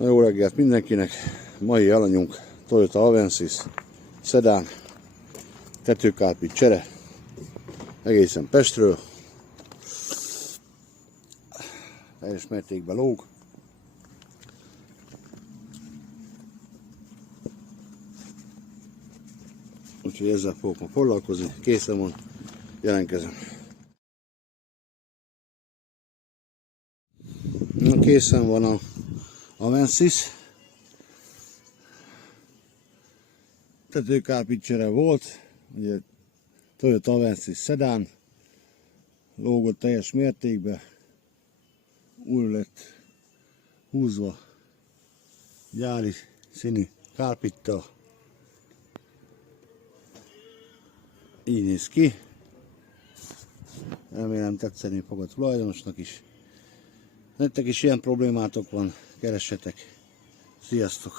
Jó reggelt mindenkinek! Mai alanyunk Toyota Avensis Sedan, tetőkárpit csere, egészen Pestről. Teljes mértékben lóg. Úgyhogy ezzel fogok ma foglalkozni. Készen van, jelentkezem. Készen van a Avensis. Tetőkárpit csere volt, ugye Toyota Avensis Sedan, lógott teljes mértékben, újra lett húzva gyári színű kárpittal. Így néz ki. Remélem tetszeni fog a tulajdonosnak is. Nektek is ilyen problémátok van, keressetek. Sziasztok!